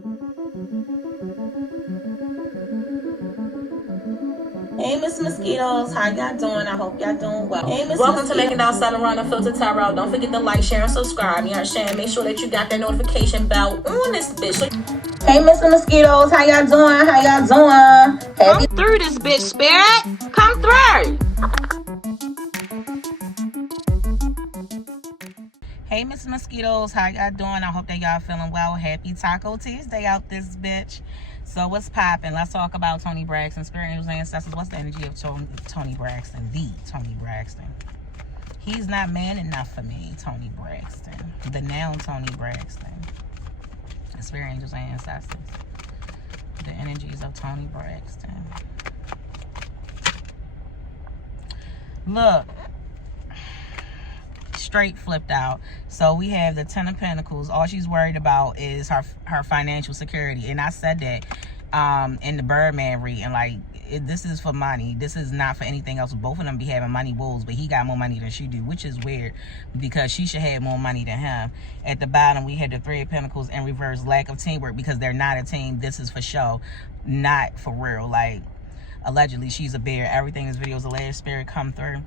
Hey, Miss Mosquitoes, how y'all doing? I hope y'all doing well. Hey, welcome to Making Out 7 Run Filter Tarot. Don't forget to like, share, and subscribe. You understand? Make sure that you got that notification bell on this bitch. Hey, Mr. Mosquitoes, how y'all doing? How y'all doing? Come through this bitch, Spirit. Come through. Hey, Miss Mosquitoes, how y'all doing? I hope that y'all feeling well. Happy Taco Tuesday out this bitch. So what's popping? Let's talk about Toni Braxton, Spirit Angels, Ancestors. What's the energy of Toni Braxton? The Toni Braxton. He's not man enough for me, Toni Braxton. The now Toni Braxton. Spirit Angels, Ancestors. The energies of Toni Braxton. Look. Straight flipped out. So we have the Ten of Pentacles. All she's worried about is her financial security, and I said that in the Birdman reading, like, this is for money. This is not for anything else. Both of them be having money woes, but he got more money than she do, which is weird because she should have more money than him. At the bottom we had the Three of Pentacles in reverse, lack of teamwork, because they're not a team. This is for show, not for real. Like, allegedly she's a bear. Everything in this video is alleged. Spirit, come through.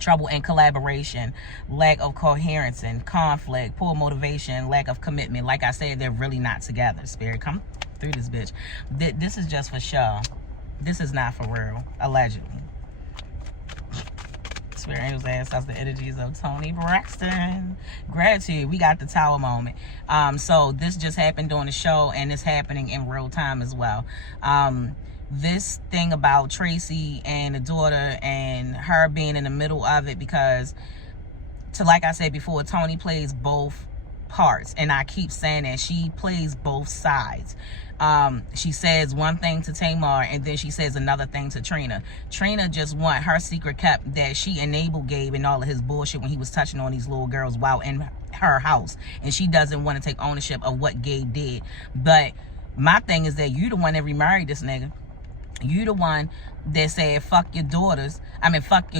Trouble in collaboration, lack of coherence and conflict, poor motivation, lack of commitment. Like I said, they're really not together. Spirit, come through this bitch. This is just for show. This is not for real, allegedly. Spirit Angels, that's the energies of Toni Braxton. Gratitude. We got the Tower moment. So this just happened during the show, and it's happening in real time as well. This thing about Tracy and the daughter and her being in the middle of it, because like I said before, Toni plays both parts, and I keep saying that she plays both sides. She says one thing to Tamar, and then she says another thing to Trina. Trina just want her secret kept, that she enabled Gabe and all of his bullshit when he was touching on these little girls while in her house, and she doesn't want to take ownership of what Gabe did. But my thing is that you the one that remarried this nigga. You the one that said fuck your daughters, fuck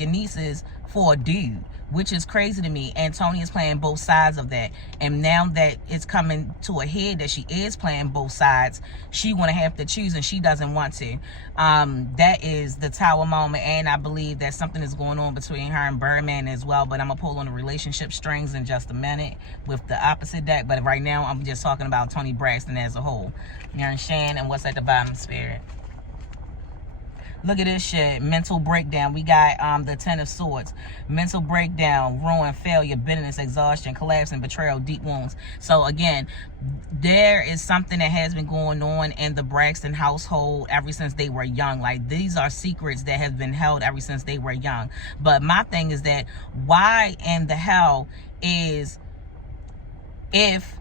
your nieces for a dude, which is crazy to me. And Toni is playing both sides of that, and now that it's coming to a head that she is playing both sides, she want to have to choose, and she doesn't want to. That is the Tower moment, and I believe that something is going on between her and Birdman as well, but I'm gonna pull on the relationship strings in just a minute with the opposite deck. But right now I'm just talking about Toni Braxton as a whole. You understand? And what's at the bottom, Spirit? Look at this shit. Mental breakdown. We got the Ten of Swords. Mental breakdown, ruin, failure, bitterness, exhaustion, collapse, and betrayal, deep wounds. So again, there is something that has been going on in the Braxton household ever since they were young. Like, these are secrets that have been held ever since they were young. But my thing is that, why in the hell is, if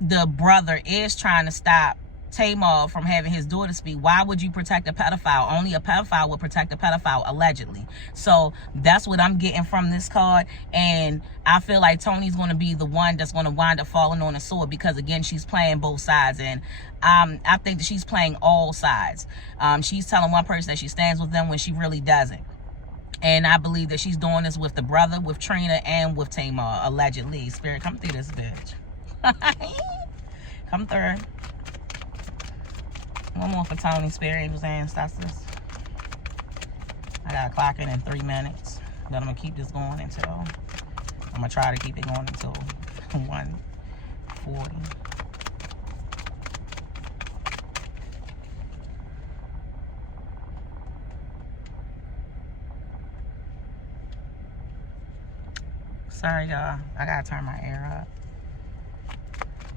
the brother is trying to stop Tamar from having his daughter speak, why would you protect a pedophile? Only a pedophile would protect a pedophile, allegedly. So that's what I'm getting from this card, and I feel like Toni's going to be the one that's going to wind up falling on the sword, because again, she's playing both sides, and I think that she's playing all sides. She's telling one person that she stands with them when she really doesn't. And I believe that she's doing this with the brother, with Trina, and with Tamar, allegedly. Spirit, come through this bitch. Come through. One more for Toni, Spirit Angels, Ancestors. I got to clock in 3 minutes. But I'm going to keep this going until, I'm going to try to keep it going until 1:40. Sorry, y'all. I got to turn my air up,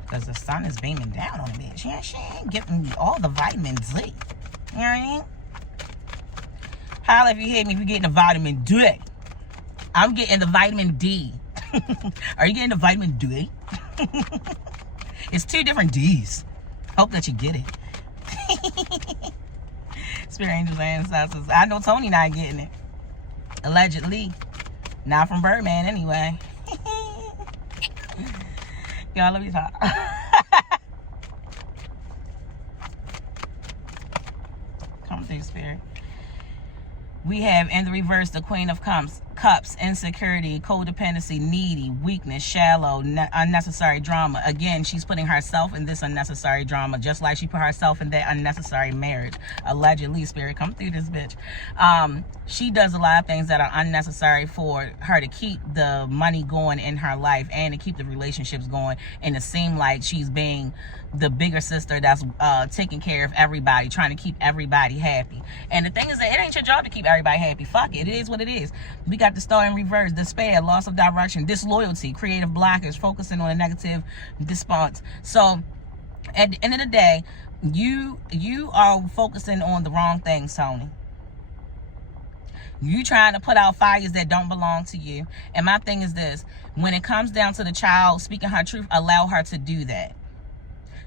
because the sun is beaming down on me. She ain't giving me all the vitamin D. You know what I mean? Holla if you hear me, if you're getting the vitamin D. I'm getting the vitamin D. Are you getting the vitamin D? It's 2 different D's. Hope that you get it. Spirit Angels, Ancestors. I know Toni not getting it. Allegedly. Not from Birdman, anyway. Y'all, let me talk. Come through, Spirit. We have in the reverse the Queen of Cups. Cups, insecurity, codependency, needy, weakness, shallow, unnecessary drama. Again, she's putting herself in this unnecessary drama, just like she put herself in that unnecessary marriage. Allegedly, spirit, come through this bitch. She does a lot of things that are unnecessary for her to keep the money going in her life and to keep the relationships going, and to seem like she's being the bigger sister that's taking care of everybody, trying to keep everybody happy. And the thing is that it ain't your job to keep everybody happy. Fuck it. It is what it is. We got the star in reverse, despair, loss of direction, disloyalty, creative blockers, focusing on a negative response. So at the end of the day, you are focusing on the wrong things, Toni. You trying to put out fires that don't belong to you. And my thing is this: when it comes down to the child speaking her truth, allow her to do that.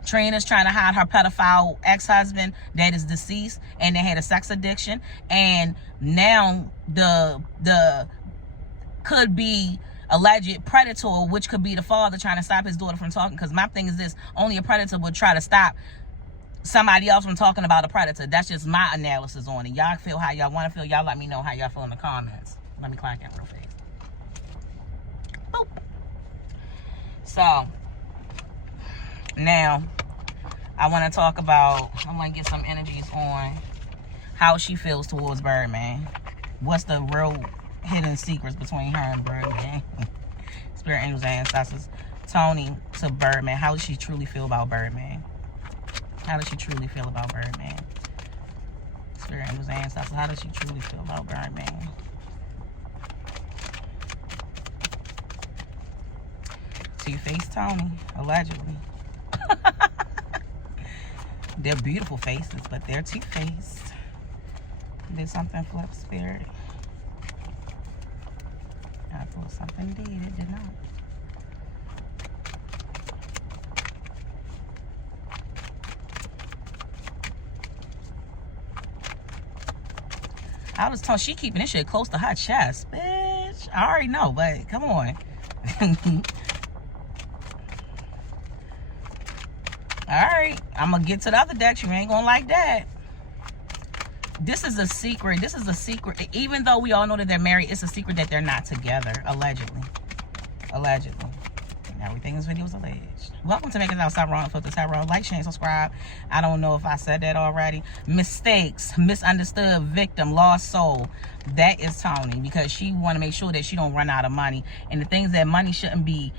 Trina's trying to hide her pedophile ex-husband that is deceased, and they had a sex addiction, and now the could be alleged predator, which could be the father, trying to stop his daughter from talking. Because my thing is this: only a predator would try to stop somebody else from talking about a predator. That's just my analysis on it. Y'all feel how y'all want to feel. Y'all let me know how y'all feel in the comments. Let me clack that real fast. Boop. So now I want to talk about, I want to get some energies on how she feels towards Birdman. What's the real hidden secrets between her and Birdman? Spirit, angels, ancestors. Toni to Birdman. How does she truly feel about Birdman? How does she truly feel about Birdman? Spirit, angels, ancestors. How does she truly feel about Birdman? 2Faced Toni, allegedly. They're beautiful faces, but they're 2-faced. Did something flip, spirit? I thought something did. It did not. I was told she keeping this shit close to her chest, bitch. I already know, but come on. Alright, I'm gonna get to the other deck. You ain't gonna like that. This is a secret. This is a secret. Even though we all know that they're married, it's a secret that they're not together. Allegedly. Allegedly. Everything in this video is alleged. Welcome to Making It Outside Wrong for the Tarot. Like, share, and subscribe. I don't know if I said that already. Mistakes, misunderstood, victim, lost soul. That is Toni, because she want to make sure that she don't run out of money. And the things that money shouldn't be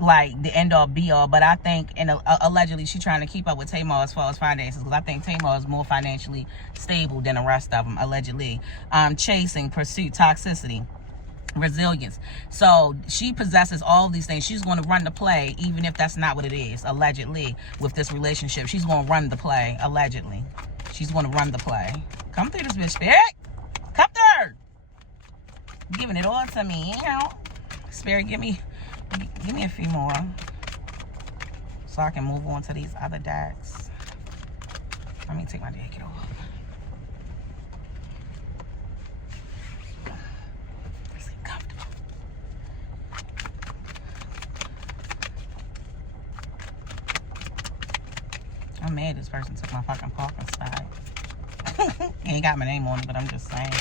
like the end all be all, but I think, and allegedly she's trying to keep up with Tamar as far as finances, because I think Tamar is more financially stable than the rest of them, allegedly. Chasing, pursuit, toxicity, resilience. So she possesses all of these things. She's going to run the play, even if that's not what it is. Allegedly, with this relationship, she's going to run the play. Allegedly, she's going to run the play. Come through this bitch, spirit. Come through. Giving it all to me, you know. Spirit, give me a few more so I can move on to these other decks. Let me take my jacket off. It's comfortable. I'm mad this person took my fucking parking spot. He ain't got my name on it, but I'm just saying.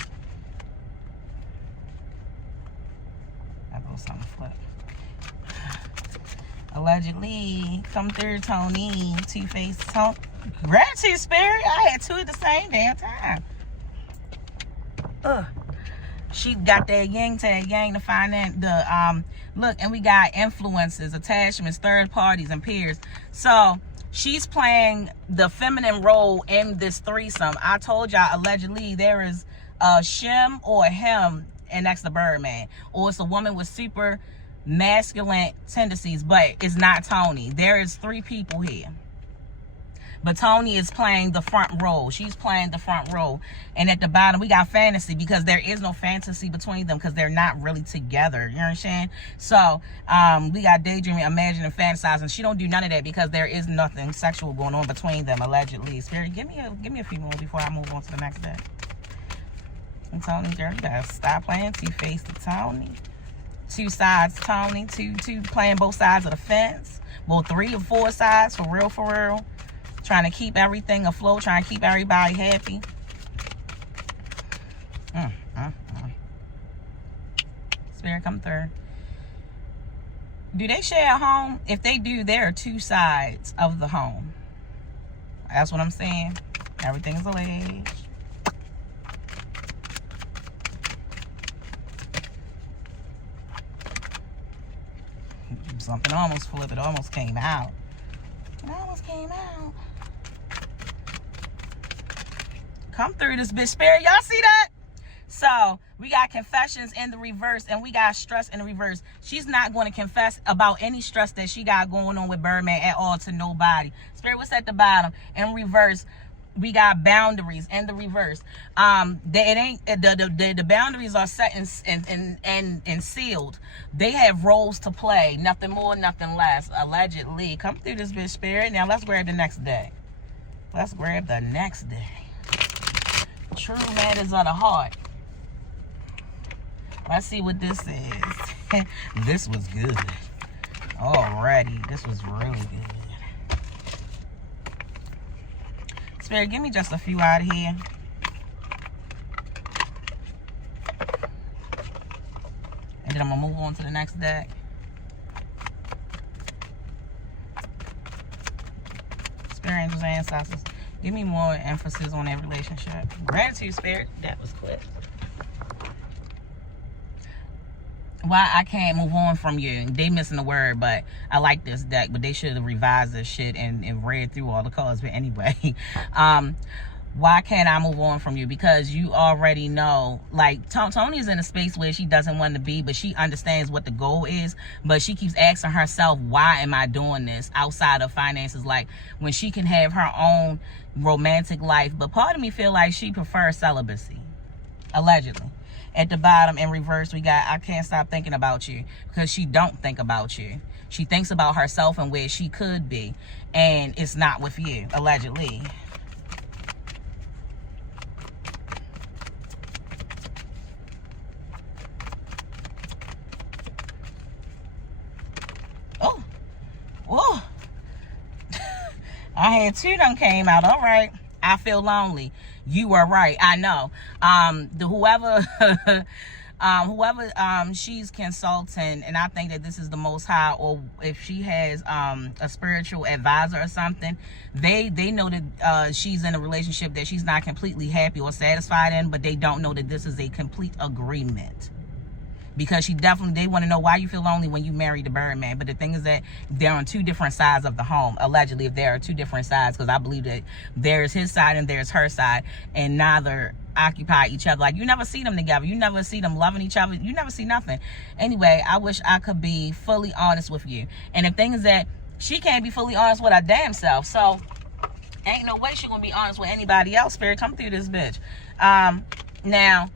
I thought something flipped. Allegedly, come through, Toni. 2Faced Toni. Gratitude, spirit. I had two at the same damn time. She got that yang tag yang to find that the look, and we got influences, attachments, third parties, and peers. So she's playing the feminine role in this threesome. I told y'all, allegedly there is a shim or a him, and that's the Birdman, or it's a woman with super masculine tendencies, but it's not Toni. There is three people here, but Toni is playing the front role. She's playing the front role. And at the bottom we got fantasy, because there is no fantasy between them, because they're not really together. You understand? So we got daydreaming, imagining, fantasizing. She don't do none of that, because there is nothing sexual going on between them, allegedly. Spirit, give me a few more before I move on to the next deck. And Toni, girl, you gotta stop playing 2-faced Toni. Two sides, Toni. Two playing both sides of the fence. Well, 3 or 4 sides, for real, for real. Trying to keep everything afloat, trying to keep everybody happy. through. Do they share a home? If they do, there are two sides of the home. That's what I'm saying. Everything's alleged. Something almost flipped. It almost came out. It almost came out. Come through this bitch, Spirit. Y'all see that? So we got confessions in the reverse, and we got stress in the reverse. She's not going to confess about any stress that she got going on with Birdman at all to nobody. Spirit, what's at the bottom? In reverse, we got boundaries in the reverse. The boundaries are set and sealed. They have roles to play, nothing more, nothing less. Allegedly. Come through this bitch, Spirit. Now let's grab the next day. Let's grab the next day. True matters of the heart. Let's see what this is. This was good. Alrighty, this was really good. Spirit, give me just a few out of here. And then I'm gonna move on to the next deck. Spirit, angels, and ancestors, give me more emphasis on that relationship. Gratitude, Spirit. That was quick. Why I can't move on from you. They missing a word, but I like this deck, but they should have revised this shit and read through all the cards. But anyway, why can't I move on from you? Because you already know, like, Toni is in a space where she doesn't want to be, but she understands what the goal is, but she keeps asking herself, why am I doing this outside of finances? Like, when she can have her own romantic life. But part of me feel like she prefers celibacy, allegedly. At the bottom in reverse, we got, I can't stop thinking about you, because she don't think about you. She thinks about herself and where she could be, and it's not with you, allegedly. Oh, oh. I had two done came out. All right. I feel lonely. You are right. I know. Whoever she's consulting, and I think that this is the Most High, or if she has a spiritual advisor or something, they know that she's in a relationship that she's not completely happy or satisfied in, but they don't know that this is a complete agreement. Because they want to know why you feel lonely when you marry the Birdman. But the thing is that they're on two different sides of the home. Allegedly, if there are two different sides, because I believe that there's his side and there's her side, and neither occupy each other. Like, you never see them together. You never see them loving each other. You never see nothing. Anyway, I wish I could be fully honest with you. And the thing is that she can't be fully honest with her damn self. So, ain't no way she gonna be honest with anybody else. Spirit, come through this bitch. Now,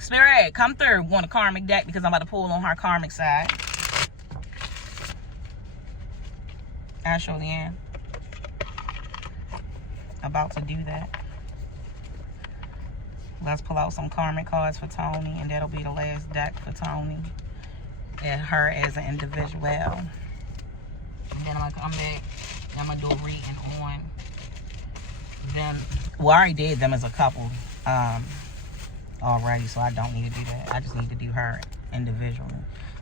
Spirit, come through on a karmic deck, because I'm about to pull on her karmic side. I surely am about to do that. Let's pull out some karmic cards for Toni, and that'll be the last deck for Toni and her as an individual. And then I'm gonna come back and I'm gonna do a reading on them. Well, I already did them as a couple already, so I don't need to do that. I just need to do her individually.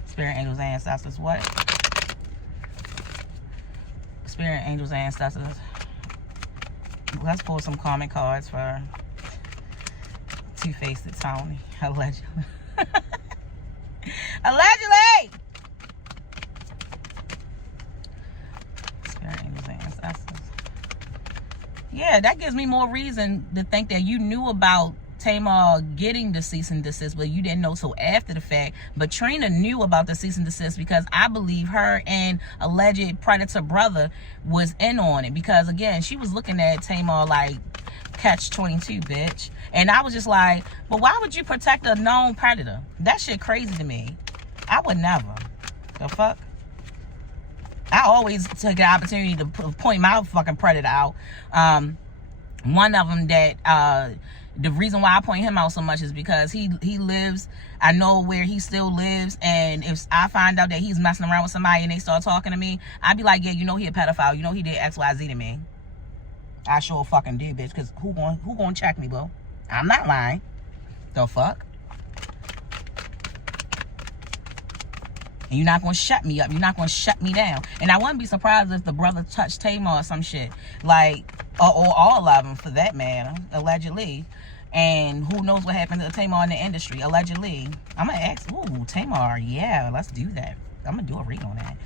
Spirit, angels, ancestors, what? Spirit, angels, ancestors. Let's pull some karmic cards for 2Faced Toni. Allegedly. Allegedly! Spirit, angels, ancestors. Yeah, that gives me more reason to think that you knew about Tamar getting the cease and desist, but you didn't know till after the fact. But Trina knew about the cease and desist, because I believe her and alleged predator brother was in on it, because again, she was looking at Tamar like catch-22, bitch. And I was just like, but why would you protect a known predator? That shit crazy to me. I would never. The fuck? I always took the opportunity to point my fucking predator out. One of them that the reason why I point him out so much is because he lives, I know where he still lives, and if I find out that he's messing around with somebody and they start talking to me, I'd be like, yeah, you know he a pedophile, you know he did XYZ to me. I sure fucking did, bitch, because who gonna check me, bro? I'm not lying. The fuck? And you're not going to shut me up. You're not going to shut me down. And I wouldn't be surprised if the brother touched Tamar or some shit. Like, or all of them for that matter, allegedly. And who knows what happened to Tamar in the industry, allegedly. I'm going to ask, ooh, Tamar, yeah, let's do that. I'm going to do a read on that.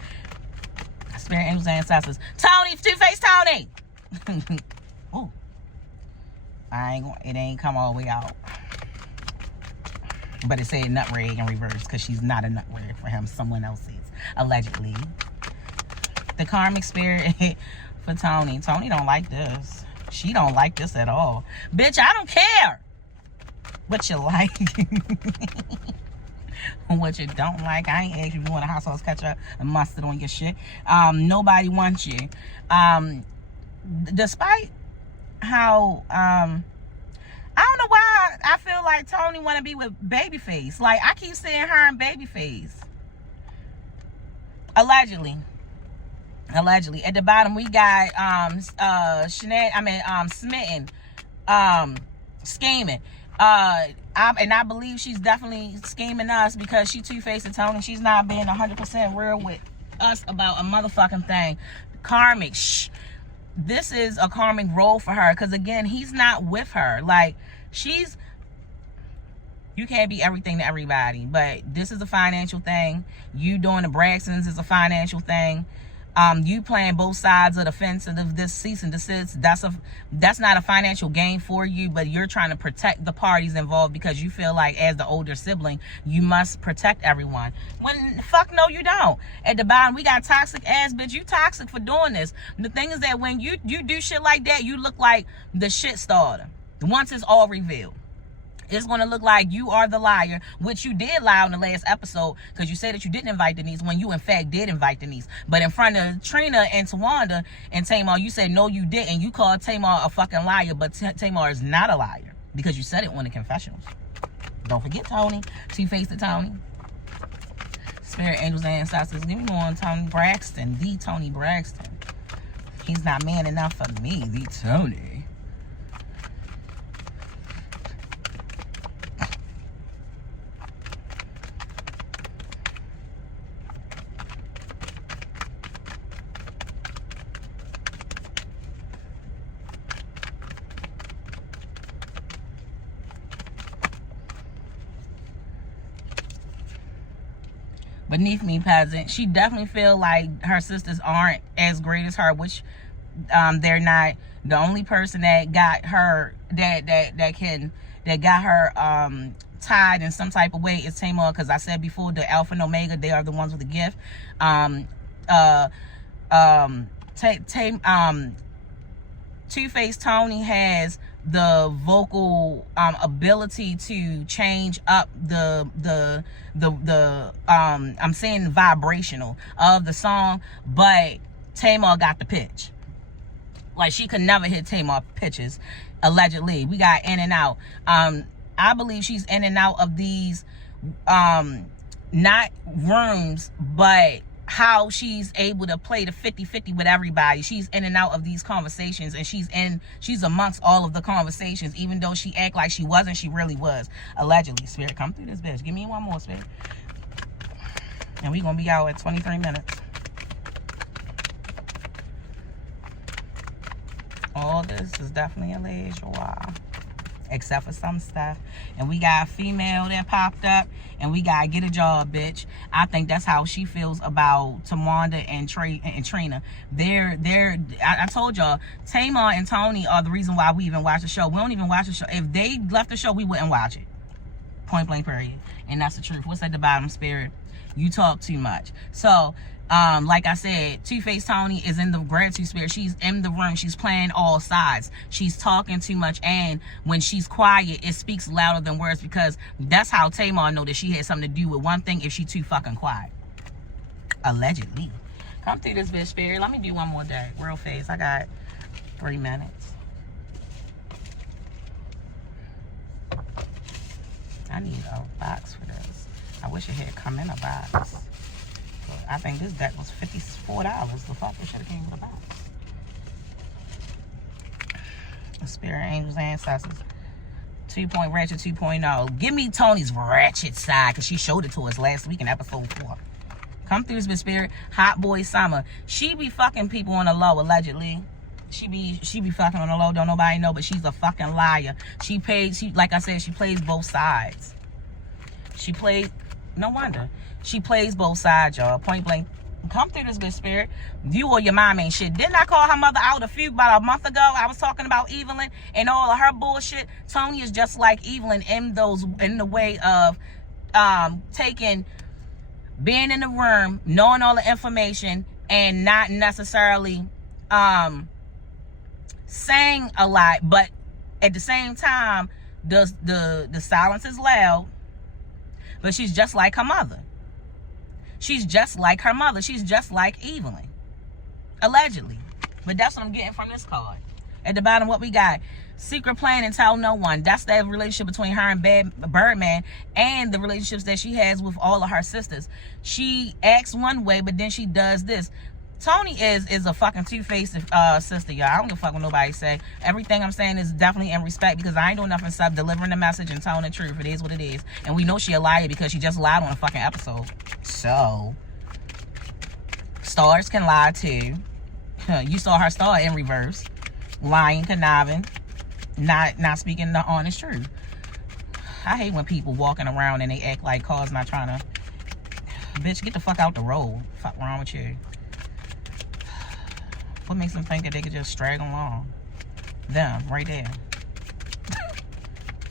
Spirit angels and ancestors. Toni, 2Faced Toni. Ooh. It ain't come all the way out. But it said nut rag in reverse because she's not a nut rag for him. Someone else is, allegedly. The karmic spirit for Toni. Toni don't like this. She don't like this at all. Bitch, I don't care what you like. What you don't like. I ain't asked you if you want a hot sauce ketchup and mustard on your shit. Nobody wants you. Despite how I don't know why I feel like Toni want to be with Babyface. Like, I keep seeing her and Babyface. Allegedly. At the bottom, we got Smitten, scheming. And I believe she's definitely scheming us because she 2-faced and Toni. She's not being 100% real with us about a motherfucking thing. Karmic. Shh. This is a karmic role for her because, again, he's not with her. Like, you can't be everything to everybody, but this is a financial thing. You doing the Braxtons is a financial thing. You playing both sides of the fence of this cease and desist. That's not a financial gain for you, but you're trying to protect the parties involved because you feel like, as the older sibling, you must protect everyone. When fuck no, you don't. At the bottom, we got toxic ass bitch. You toxic for doing this. The thing is that when you do shit like that, you look like the shit starter. Once it's all revealed, it's going to look like you are the liar, which you did lie on the last episode because you said that you didn't invite Denise when you, in fact, did invite Denise. But in front of Trina and Tawanda and Tamar, you said, no, you didn't. You called Tamar a fucking liar, but Tamar is not a liar because you said it on the confessionals. Don't forget Toni. 2-Faced Toni. Spirit angels and ancestors. Give me on Toni Braxton. The Toni Braxton. He's not man enough for me. The Toni. Beneath me, peasant. She definitely feel like her sisters aren't as great as her, which they're not. The only person that got her that got her tied in some type of way is Tamar, because I said before, the Alpha and Omega, they are the ones with the gift. 2-Faced Toni has the vocal ability to change up the I'm saying vibrational of the song, but Tamar got the pitch. Like, she could never hit Tamar pitches, allegedly. We got in and out. I believe she's in and out of these not rooms, but how she's able to play the 50-50 with everybody. She's in and out of these conversations, and she's amongst all of the conversations. Even though she act like she wasn't, she really was. Allegedly. Spirit, come through this bitch. Give me one more, Spirit. And we gonna be out at 23 minutes. All this is definitely alleged, wow. Except for some stuff. And we got a female that popped up, and we gotta get a job, bitch. I think that's how she feels about Tawanda and Trina. I told y'all, Tamar and Toni are the reason why we even watch the show. We don't even watch the show. If they left the show, we wouldn't watch it. Point blank period. And that's the truth. What's at the bottom, Spirit? You talk too much. So like I said, 2-Faced Toni is in the gratitude spirit. She's in the room. She's playing all sides. She's talking too much, and when she's quiet, it speaks louder than words, because that's how Tamar know that she had something to do with one thing if she too fucking quiet. Allegedly. Come through this bitch, Spirit. Let me do one more day. Real fast. I got 3 minutes. I need a box for this. I wish it had come in a box. I think this deck was $54. The fuck, it should have came with a box. Spirit angels and ancestors. 2-point ratchet 2.0. Give me Toni's ratchet side, because she showed it to us last week in episode 4. Come through this bitch, Spirit. Hot boy summer. She be fucking people on the low, allegedly. She be fucking on the low. Don't nobody know, but she's a fucking liar. She like I said, she plays both sides. She plays, no wonder. She plays both sides, y'all. Point blank. Come through this bitch, Spirit. You or your mom ain't shit. Didn't I call her mother out about a month ago? I was talking about Evelyn and all of her bullshit. Toni is just like Evelyn in the way of being in the room, knowing all the information, and not necessarily saying a lot, but at the same time, the silence is loud. But she's just like her mother. She's just like her mother. She's just like Evelyn. Allegedly. But that's what I'm getting from this card. At the bottom, what we got? Secret plan and tell no one. That's the relationship between her and Birdman, and the relationships that she has with all of her sisters. She acts one way, but then she does this. Toni is a fucking two-faced sister, y'all. I don't give a fuck what nobody say. Everything I'm saying is definitely in respect, because I ain't doing nothing except delivering the message and telling the truth. It is what it is. And we know she a liar because she just lied on a fucking episode. So, stars can lie too. You saw her star in reverse. Lying, conniving, not speaking the honest truth. I hate when people walking around and they act like cause not trying to. Bitch, get the fuck out the road. Fuck wrong with you? What makes them think that they could just drag along? Them, right there.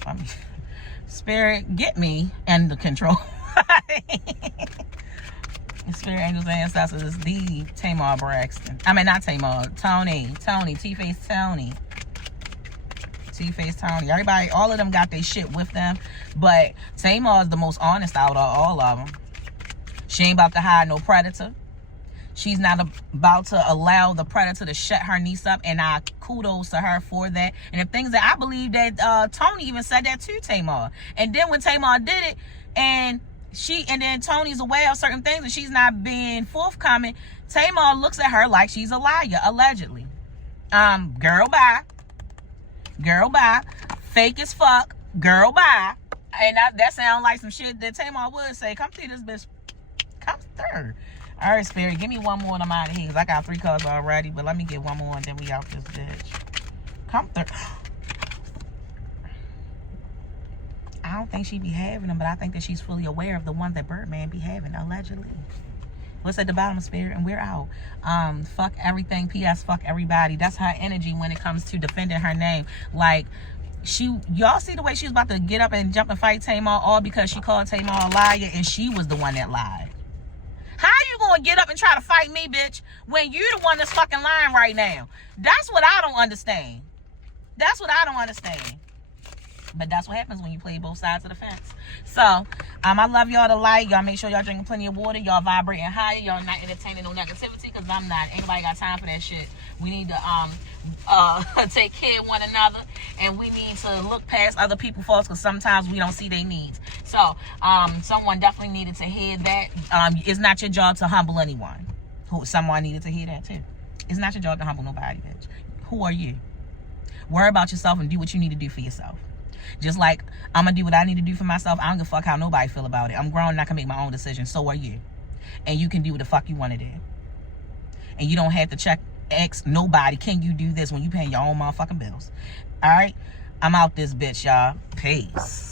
I mean, Spirit, get me and the control. Spirit, angels, and ancestors is the Toni Braxton. I mean, not Tamar. Toni. Two-Faced Toni. Two-Faced Toni. Everybody, all of them got their shit with them. But Tamar is the most honest out of all of them. She ain't about to hide no predator. She's not about to allow the predator to shut her niece up, and I kudos to her for that. And the things that I believe that Toni even said that to Tamar. And then when Tamar did it, and then Toni's aware of certain things and she's not being forthcoming, Tamar looks at her like she's a liar, allegedly. Girl, bye. Girl, bye. Fake as fuck. Girl, bye. And that sounds like some shit that Tamar would say. Come through this bitch. Come through. All right, Spirit, give me one more and I'm out of here, because I got 3 cards already, but let me get one more and then we out this bitch. Come through. I don't think she be having them, but I think that she's fully aware of the one that Birdman be having, allegedly. What's at the bottom of Spirit? And we're out. Fuck everything. P.S. Fuck everybody. That's her energy when it comes to defending her name. Like, y'all see the way she was about to get up and jump and fight Tamar, all because she called Tamar a liar and she was the one that lied. How you gonna get up and try to fight me, bitch, when you the one that's fucking lying right now? That's what I don't understand. That's what I don't understand. But that's what happens when you play both sides of the fence. So, I love y'all to like. Y'all make sure y'all drinking plenty of water. Y'all vibrating higher. Y'all not entertaining no negativity, because I'm not. Ain't nobody got time for that shit. We need to take care of one another, and we need to look past other people's faults, because sometimes we don't see their needs. So, someone definitely needed to hear that. It's not your job to humble anyone. Someone needed to hear that too. It's not your job to humble nobody, bitch. Who are you? Worry about yourself and do what you need to do for yourself. Just like I'm going to do what I need to do for myself. I don't give a fuck how nobody feel about it. I'm grown and I can make my own decisions. So are you. And you can do what the fuck you want to do. And you don't have to ask nobody, can you do this, when you paying your own motherfucking bills. All right? I'm out this bitch, y'all. Peace.